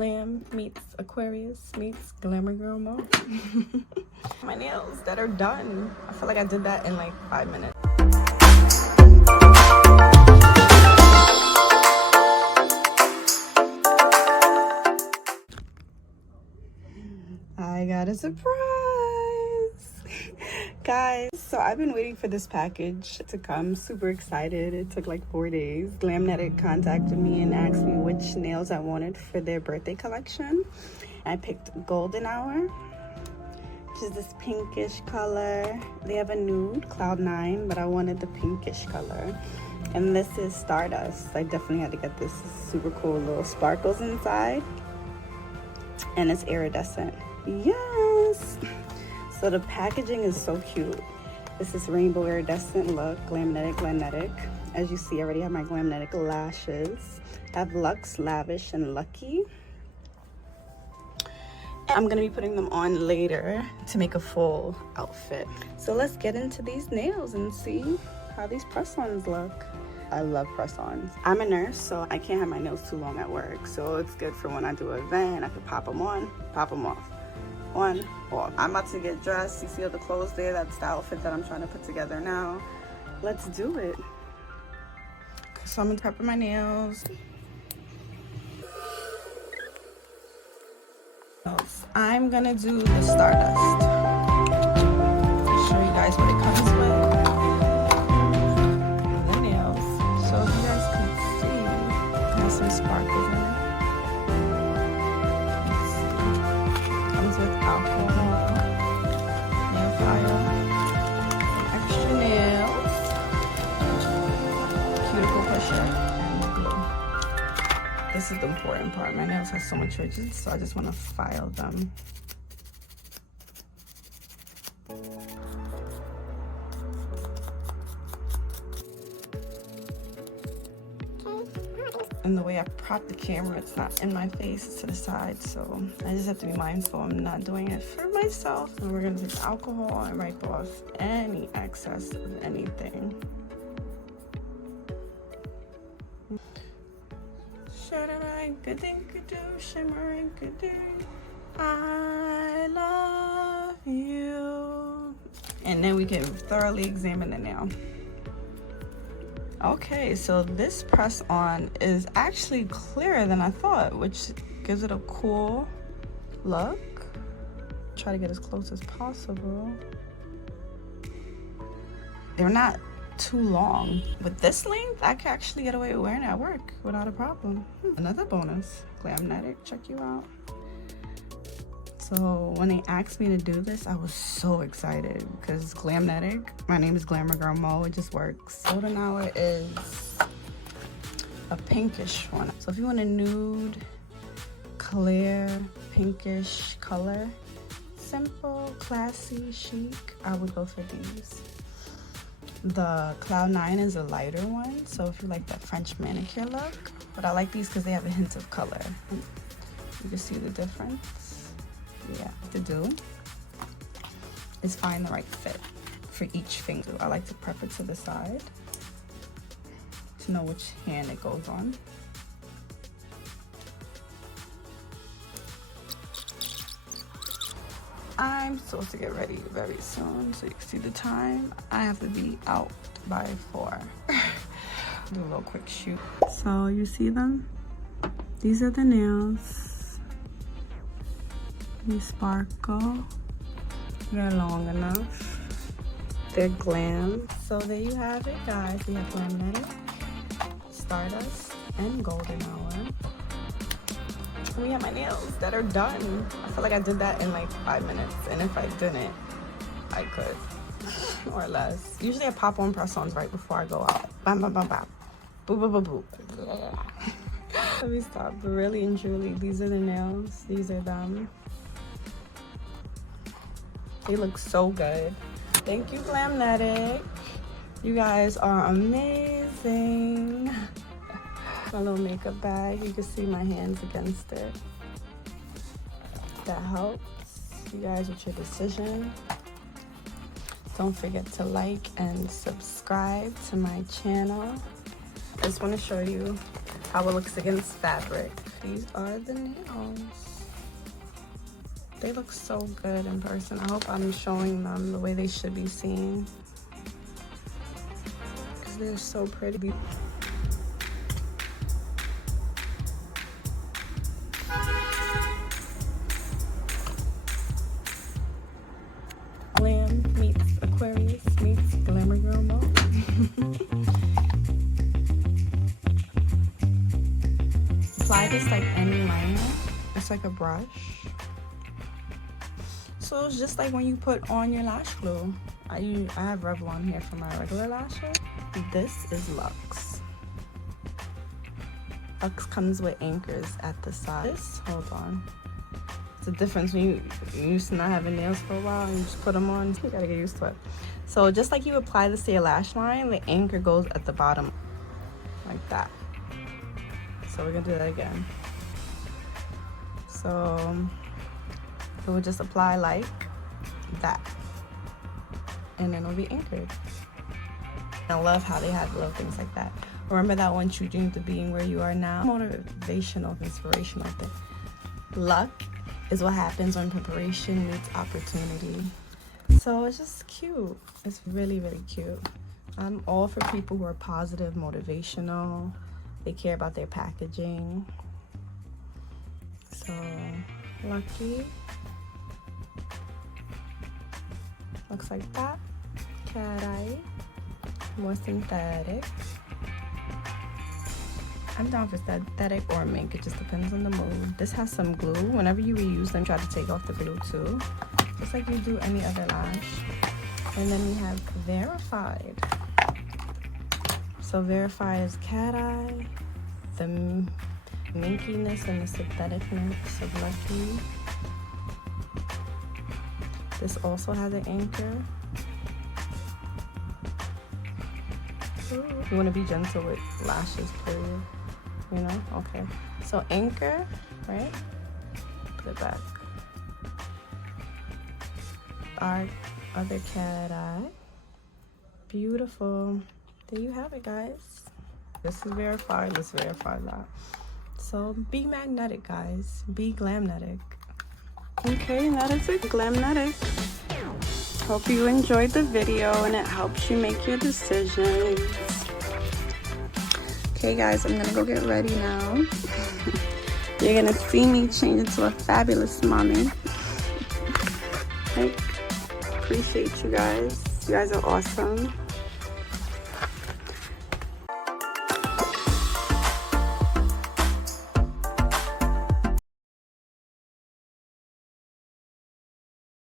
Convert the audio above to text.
Glam meets Aquarius meets Glamour Girl mode. My nails that are done. I feel like I did that in like 5 minutes. I got a surprise. Guys, so I've been waiting for this package to come. Super excited. It took like 4 days. Glamnetic contacted me and asked me which nails I wanted for their birthday collection. I picked Golden Hour, which is this pinkish color. They have a nude, Cloud 9, but I wanted the pinkish color. And this is Stardust. I definitely had to get this. Super cool little sparkles inside. And it's iridescent. Yes! So the packaging is so cute. This is rainbow iridescent look, Glamnetic. As you see, I already have my Glamnetic lashes. I have Luxe, Lavish, and Lucky. I'm gonna be putting them on later to make a full outfit. So let's get into these nails and see how these press-ons look. I love press-ons. I'm a nurse, so I can't have my nails too long at work. So it's good for when I do an event. I can pop them on, pop them off. On, off. I'm about to get dressed. You see all the clothes there? That's the outfit that I'm trying to put together now. Let's do it. So I'm gonna prep my nails. I'm gonna do the Stardust. I'll show you guys what it comes with. The nails. So if you guys can see, it has some sparkles in it. Comes with alcohol, nail file, extra nails, cuticle pusher, and glue. This is the important part. My nails have so much ridges, so I just want to file them. And the way I prop the camera, it's not in my face, it's to the side, so I just have to be mindful I'm not doing it for myself. And we're gonna take alcohol and wipe off any excess of anything. Shimmering, good thing could do, shimmering, good thing. I love you. And then we can thoroughly examine the nail. Okay, so this press on is actually clearer than I thought, which gives it a cool look. Try to get as close as possible. They're not too long. With this length, I can actually get away with wearing it at work without a problem. Another bonus, Glamnetic, check you out. So when they asked me to do this, I was so excited because Glamnetic, my name is Glamour Girl Mo, it just works. Golden Hour is a pinkish one. So if you want a nude, clear, pinkish color, simple, classy, chic, I would go for these. The Cloud 9 is a lighter one, so if you like that French manicure look, but I like these because they have a hint of color. You can see the difference. Yeah, to do is find the right fit for each finger. I like to prep it to the side to know which hand it goes on. I'm supposed to get ready very soon, so you can see the time. I have to be out by 4. Do a little quick shoot. So you see them? These are the nails. They sparkle. They're long enough. They're glam. So there you have it, guys. We have Glamnetic, Stardust, and Golden Hour. And we have my nails that are done. I feel like I did that in like 5 minutes, and if I didn't, I could, or less. Usually I pop on press-ons right before I go out. Bam, bam, bam, bam. Boo, boo, boo, boo. Let me stop. But really and truly, these are the nails. These are them. They look so good. Thank you, Glamnetic. You guys are amazing. My little makeup bag. You can see my hands against it. That helps you guys with your decision. Don't forget to like and subscribe to my channel. I just want to show you how it looks against fabric. these are the nails. They look so good in person. I hope I'm showing them the way they should be seen, because they're so pretty. Glam meets Aquarius meets Glamour Girl mode. Apply this like any liner. It's like a brush. So it's just like when you put on your lash glue. I have Revlon here for my regular lashes. This is Luxe. Luxe comes with anchors at the sides. Hold on. It's a difference when you used to not having nails for a while and you just put them on. You gotta get used to it. So just like you apply this to your lash line, the anchor goes at the bottom like that. So we're gonna do that again. So it will just apply like that, and then it'll be anchored. I love how they have little things like that. Remember that once you dream to being where you are now. Motivational, inspirational thing. Luck is what happens when preparation meets opportunity. So it's just cute. It's really, really cute. I'm all for people who are positive, motivational. They care about their packaging. So Lucky. Looks like that. Cat eye. More synthetic. I'm down for synthetic or mink. It just depends on the mood. This has some glue. Whenever you reuse them, try to take off the glue too. Just like you do any other lash. And then we have Verified. So Verified is cat eye. The minkiness and the syntheticness of Lucky. This also has an anchor. Ooh. You want to be gentle with lashes, period. You know? Okay. So anchor, right? Put it back. Our other cat eye. Beautiful. There you have it, guys. This is Verified. This is Verified that. So be magnetic, guys. Be Glamnetic. Okay, that is it. Glamnetic. Hope you enjoyed the video and it helps you make your decisions. Okay, guys, I'm gonna go get ready now. You're gonna see me change into a fabulous mommy. I appreciate you guys. You guys are awesome.